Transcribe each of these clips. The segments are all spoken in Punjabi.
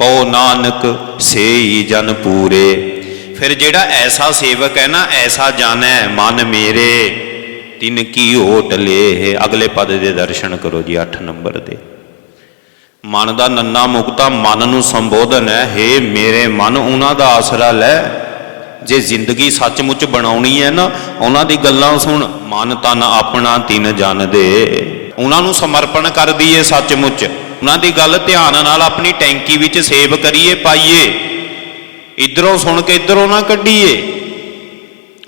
ਕਉ ਨਾਨਕ ਸੇਈ ਜਨ ਪੂਰੇ। ਫਿਰ ਜਿਹੜਾ ਐਸਾ ਸੇਵਕ ਹੈ ਨਾ, ਐਸਾ ਜਾਣੈ ਮਨ ਮੇਰੇ, ਤਿਨ ਕੀ ਓਟ ਲੇ ਅਗਲੇ ਪਦ ਦੇ ਦਰਸ਼ਨ ਕਰੋ ਜੀ 8 ਨੰਬਰ ਦੇ। ਮਨ ਦਾ ਨੰਨਾ ਮੁਕਤਾ ਮਨ ਨੂੰ ਸੰਬੋਧਨ ਹੈ, ਹੇ ਮੇਰੇ ਮਨ, ਉਹਨਾਂ ਦਾ ਆਸਰਾ ਲੈ। ਜੇ ਜ਼ਿੰਦਗੀ ਸੱਚਮੁੱਚ ਬਣਾਉਣੀ ਹੈ ਨਾ, ਉਹਨਾਂ ਦੀ ਗੱਲਾਂ ਸੁਣ। ਮਨ ਤਨ ਆਪਣਾ ਤਿੰਨ ਜਨ ਦੇ। ਉਹਨਾਂ ਨੂੰ ਸਮਰਪਣ ਕਰ ਦਈਏ ਸੱਚਮੁੱਚ। ਉਹਨਾਂ ਦੀ ਗੱਲ ਧਿਆਨ ਨਾਲ ਆਪਣੀ ਟੈਂਕੀ ਵਿੱਚ ਸੇਵ ਕਰੀਏ, ਪਾਈਏ। ਇਧਰੋਂ ਸੁਣ ਕੇ ਇਧਰੋਂ ਨਾ ਕੱਢੀਏ।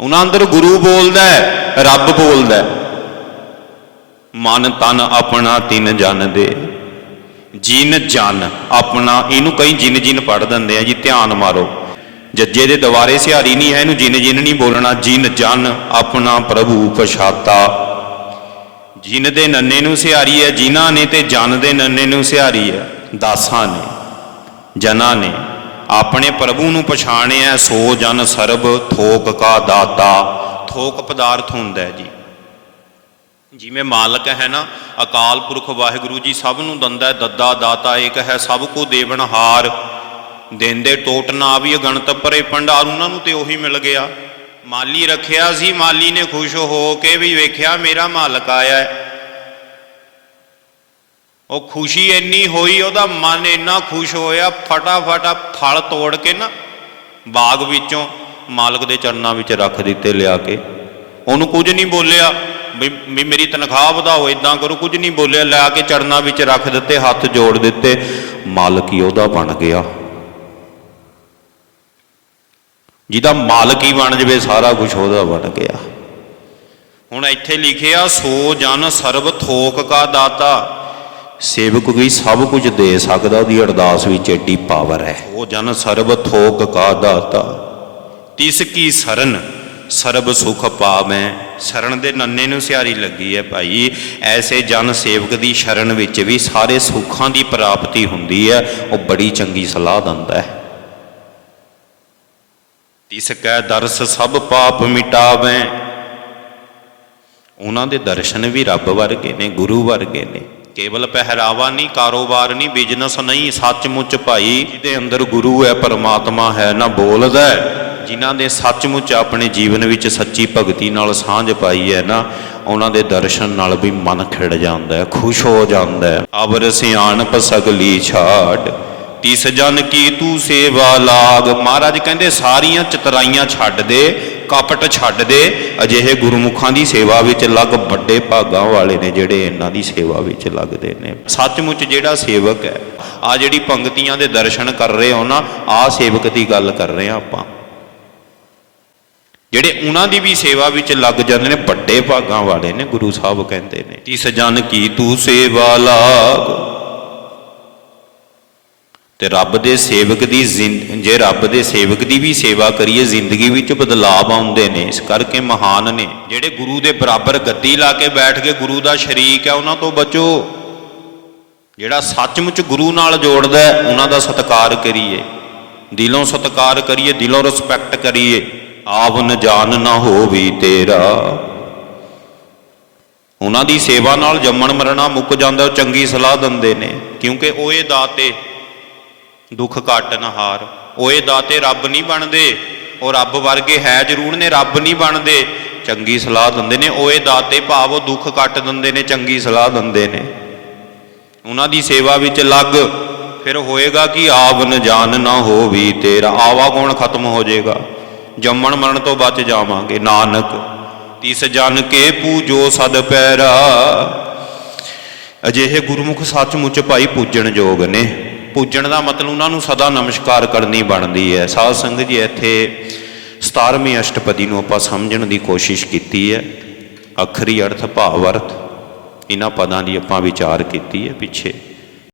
ਉਹਨਾਂ ਅੰਦਰ ਗੁਰੂ ਬੋਲਦਾ ਹੈ, ਰੱਬ ਬੋਲਦਾ ਹੈ। ਮਨ ਤਨ ਆਪਣਾ ਤਿੰਨ ਜਨ ਦੇ। ਜਿਨ ਜਨ ਆਪਣਾ, ਇਹਨੂੰ ਕਈ ਜਿਨ ਜਿਨ ਪੜ ਦਿੰਦੇ ਆ ਜੀ, ਧਿਆਨ ਮਾਰੋ। ਜੱਜੇ ਦੇ ਦੁਆਰੇ ਸਿਹਾਰੀ ਨਹੀਂ ਹੈ, ਇਹਨੂੰ ਜਿਨ ਜਿਨ ਨਹੀਂ ਬੋਲਣਾ। ਜਿਨ ਜਨ ਆਪਣਾ ਪ੍ਰਭੂ ਪਛਾਤਾ। ਜਿਨ ਦੇ ਨੰਨੇ ਨੂੰ ਸਿਹਾਰੀ ਹੈ, ਜਿਨ੍ਹਾਂ ਨੇ ਤੇ ਜਨ ਦੇ ਨੰਨੇ ਨੂੰ ਸਿਹਾਰੀ ਹੈ, ਦਾਸਾਂ ਨੇ, ਜਨਾਂ ਨੇ। ਆਪਣੇ ਪ੍ਰਭੂ ਨੂੰ ਪਛਾਣਿਆ ਸੋ ਜਨ ਸਰਬ ਥੋਕ ਕਾ ਦਾਤਾ, ਥੋਕ ਪਦਾਰਥ ਹੁੰਦਾ ਹੈ ਜੀ। ਜਿਵੇਂ ਮਾਲਕ ਹੈ ਨਾ, ਅਕਾਲ ਪੁਰਖ ਵਾਹਿਗੁਰੂ ਜੀ ਸਭ ਨੂੰ ਦੰਦਾ ਦੱਦਾ ਦਾਤਾ ਏਕ ਹੈ, ਸਭ ਕੋ ਦੇਵਨਹਾਰ ਦਿੰਦੇ ਟੋਟ ਨਾ ਵੀ ਅਗਣਤ ਪਰੇ ਭੰਡਾਰ, ਉਹਨਾਂ ਨੂੰ ਤੇ ਉਹੀ ਮਿਲ ਗਿਆ। ਮਾਲੀ ਰੱਖਿਆ ਸੀ, ਮਾਲੀ ਨੇ ਖੁਸ਼ ਹੋ ਕੇ ਵੀ ਵੇਖਿਆ ਮੇਰਾ ਮਾਲਕ ਆਇਆ ਹੈ। ਉਹ ਖੁਸ਼ੀ ਇੰਨੀ ਹੋਈ, ਉਹਦਾ ਮਨ ਇੰਨਾ ਖੁਸ਼ ਹੋਇਆ, ਫਟਾਫਟ ਫਲ ਤੋੜ ਕੇ ਨਾ ਬਾਗ ਵਿੱਚੋਂ ਮਾਲਕ ਦੇ ਚਰਨਾਂ ਵਿੱਚ ਰੱਖ ਦਿੱਤੇ ਲਿਆ ਕੇ। ਉਹਨੂੰ ਕੁਝ ਨਹੀਂ ਬੋਲਿਆ, ਵੀ ਵੀ ਮੇਰੀ ਤਨਖਾਹ ਵਧਾਓ ਇਦਾਂ ਕਰੋ, ਕੁਝ ਨਹੀਂ ਬੋਲਿਆ ਲਿਆ ਕੇ ਚਰਨਾਂ ਵਿੱਚ ਰੱਖ ਦਿੱਤੇ, ਹੱਥ ਜੋੜ ਦਿੱਤੇ, ਮਾਲਕ ਹੀ ਉਹਦਾ ਬਣ ਗਿਆ। ਜਿਹਦਾ ਮਾਲਕ ਹੀ ਬਣ ਜਵੇ, ਸਾਰਾ ਕੁਝ ਉਹਦਾ ਬਣ ਗਿਆ। ਹੁਣ ਇੱਥੇ ਲਿਖਿਆ, ਸੋ ਜਨ ਸਰਬ ਥੋਕ ਕਾ ਦਾਤਾ। ਸੇਵਕ ਵੀ ਸਭ ਕੁਝ ਦੇ ਸਕਦਾ, ਉਹਦੀ ਅਰਦਾਸ ਵਿੱਚ ਏਡੀ ਪਾਵਰ ਹੈ। ਉਹ ਜਨ ਸਰਬ ਥੋਕ ਕਾ ਦਾਤਾ। ਤਿਸ ਕੀ ਸਰਨ? ਸਰਬ ਸੁਖ ਪਾਵੈ। ਸ਼ਰਨ ਦੇ ਨੰਨੇ ਨੂੰ ਸਿਆਰੀ ਲੱਗੀ ਹੈ ਭਾਈ। ਐਸੇ ਜਨ ਸੇਵਕ ਦੀ ਸ਼ਰਨ ਵਿੱਚ ਵੀ ਸਾਰੇ ਸੁੱਖਾਂ ਦੀ ਪ੍ਰਾਪਤੀ ਹੁੰਦੀ ਹੈ। ਉਹ ਬੜੀ ਚੰਗੀ ਸਲਾਹ ਦਿੰਦਾ ਹੈ। ਤਿਸ ਕੈ ਦਰਸ ਸਭ ਪਾਪ ਮਿਟਾਵੇ। ਉਹਨਾਂ ਦੇ ਦਰਸ਼ਨ ਵੀ ਰੱਬ ਵਰਗੇ ਨੇ, ਗੁਰੂ ਵਰਗੇ ਨੇ। ਕੇਵਲ ਪਹਿਰਾਵਾ ਨਹੀਂ, ਕਾਰੋਬਾਰ ਨਹੀਂ ਬਿਜ਼ਨਸ ਨਹੀਂ, ਸੱਚਮੁੱਚ ਭਾਈ, ਜਿਹਦੇ ਅੰਦਰ ਗੁਰੂ ਹੈ, ਪਰਮਾਤਮਾ ਹੈ, ਨਾ ਬੋਲਦਾ ਹੈ। ਜਿਨ੍ਹਾਂ ਦੇ ਸੱਚਮੁੱਚ ਆਪਣੇ ਜੀਵਨ ਵਿੱਚ ਸੱਚੀ ਭਗਤੀ ਨਾਲ ਸਾਂਝ ਪਾਈ ਹੈ ਨਾ, ਉਹਨਾਂ ਦੇ ਦਰਸ਼ਨ ਨਾਲ ਵੀ ਮਨ ਖਿੜ ਜਾਂਦਾ ਹੈ, ਖੁਸ਼ ਹੋ ਜਾਂਦਾ ਹੈ। ਅਵਰ ਸਿਆਣਪ ਸਗਲੀ ਛਾੜ ਤਿਸ ਜਨ ਕੀ ਤੂੰ ਸੇਵਾ ਲਾਗ। ਮਹਾਰਾਜ ਕਹਿੰਦੇ, ਸਾਰੀਆਂ ਚਤਰਾਈਆਂ ਛੱਡ ਦੇ, ਕਪਟ ਛੱਡ ਦੇ। ਅਜਿਹੇ ਗੁਰਮੁਖਾਂ ਦੀ ਸੇਵਾ ਵਿੱਚ ਲੱਗ ਵੱਡੇ ਭਾਗਾਂ ਵਾਲੇ ਨੇ ਜਿਹੜੇ ਇਹਨਾਂ ਦੀ ਸੇਵਾ ਵਿੱਚ ਲੱਗਦੇ ਨੇ। ਸੱਚਮੁੱਚ ਜਿਹੜਾ ਸੇਵਕ ਹੈ, ਆ ਜਿਹੜੀ ਪੰਕਤੀਆਂ ਦੇ ਦਰਸ਼ਨ ਕਰ ਰਹੇ ਹੋ ਨਾ, ਆ ਸੇਵਕ ਦੀ ਗੱਲ ਕਰ ਰਹੇ ਆ ਆਪਾਂ। ਜਿਹੜੇ ਉਹਨਾਂ ਦੀ ਵੀ ਸੇਵਾ ਵਿੱਚ ਲੱਗ ਜਾਂਦੇ ਨੇ, ਵੱਡੇ ਭਾਗਾਂ ਵਾਲੇ ਨੇ, ਗੁਰੂ ਸਾਹਿਬ ਕਹਿੰਦੇ ਨੇ, ਤਿਸ ਜਨ ਕੀ ਤੂੰ ਸੇਵਾ ਲਾਗ। ਤੇ ਰੱਬ ਦੇ ਸੇਵਕ ਦੀ ਜ਼ਿੰਦ- ਜੇ ਰੱਬ ਦੇ ਸੇਵਕ ਦੀ ਵੀ ਸੇਵਾ ਕਰੀਏ, ਜ਼ਿੰਦਗੀ ਵਿੱਚ ਬਦਲਾਅ ਆਉਂਦੇ ਨੇ। ਇਸ ਕਰਕੇ ਮਹਾਨ ਨੇ। ਜਿਹੜੇ ਗੁਰੂ ਦੇ ਬਰਾਬਰ ਗੱਦੀ ਲਾ ਕੇ ਬੈਠ ਕੇ ਗੁਰੂ ਦਾ ਸ਼ਰੀਕ ਹੈ, ਉਹਨਾਂ ਤੋਂ ਬਚੋ। ਜਿਹੜਾ ਸੱਚਮੁੱਚ ਗੁਰੂ ਨਾਲ ਜੋੜਦਾ ਉਹਨਾਂ ਦਾ ਸਤਿਕਾਰ ਕਰੀਏ। ਦਿਲੋਂ ਸਤਿਕਾਰ ਕਰੀਏ, ਦਿਲੋਂ ਰਿਸਪੈਕਟ ਕਰੀਏ। ਆਪ ਨਜਾਨ ਨਾ ਹੋਵੀ ਤੇਰਾ। ਉਹਨਾਂ ਦੀ ਸੇਵਾ ਨਾਲ ਜੰਮਣ ਮਰਨਾ ਮੁੱਕ ਜਾਂਦਾ, ਉਹ ਚੰਗੀ ਸਲਾਹ ਦਿੰਦੇ ਨੇ। ਕਿਉਂਕਿ ਉਹ ਇਹ ਦਾਤੇ ਦੁੱਖ ਕਾਟਨ ਹਾਰ। ਓਏ ਦਾਤੇ, ਰੱਬ ਨਹੀਂ ਬਣਦੇ। ਉਹ ਰੱਬ ਵਰਗੇ ਹੈ ਜ਼ਰੂਰ ਨੇ, ਰੱਬ ਨਹੀਂ ਬਣਦੇ। ਚੰਗੀ ਸਲਾਹ ਦਿੰਦੇ ਨੇ, ਓਏ ਦਾਤੇ ਭਾਵ ਉਹ ਦੁੱਖ ਕੱਟ ਦਿੰਦੇ ਨੇ, ਚੰਗੀ ਸਲਾਹ ਦਿੰਦੇ ਨੇ। ਉਹਨਾਂ ਦੀ ਸੇਵਾ ਵਿੱਚ ਲੱਗ, ਫਿਰ ਹੋਏਗਾ ਕਿ ਆਵਨ ਜਾਨ ਨਾ ਹੋਵੀ ਤੇਰਾ। ਆਵਾ ਗੁਣ ਖਤਮ ਹੋ ਜਾਏਗਾ ਜੰਮਣ ਮਰਨ ਤੋਂ ਬਚ ਜਾਵਾਂਗੇ, ਨਾਨਕ। ਤਿਸ ਜਨ ਕੇ ਪੂਜੋ ਸਦ ਪੈਰਾ। ਅਜਿਹੇ ਗੁਰਮੁਖ ਸੱਚਮੁੱਚ ਭਾਈ ਪੂਜਣ ਯੋਗ ਨੇ। ਪੂਜਣ ਦਾ ਮਤਲਬ ਉਹਨਾਂ ਨੂੰ ਸਦਾ ਨਮਸਕਾਰ ਕਰਨੀ ਬਣਦੀ ਹੈ। ਸਾਧ ਸੰਗਤ ਜੀ, ਇੱਥੇ 17ਵੀਂ ਅਸ਼ਟਪਦੀ ਨੂੰ ਆਪਾਂ ਸਮਝਣ ਦੀ ਕੋਸ਼ਿਸ਼ ਕੀਤੀ ਹੈ। ਅਖਰੀ ਅਰਥ ਭਾਵ ਅਰਥ, ਇਹਨਾਂ ਪਦਾਂ ਦੀ ਆਪਾਂ ਵਿਚਾਰ ਕੀਤੀ ਹੈ ਪਿੱਛੇ।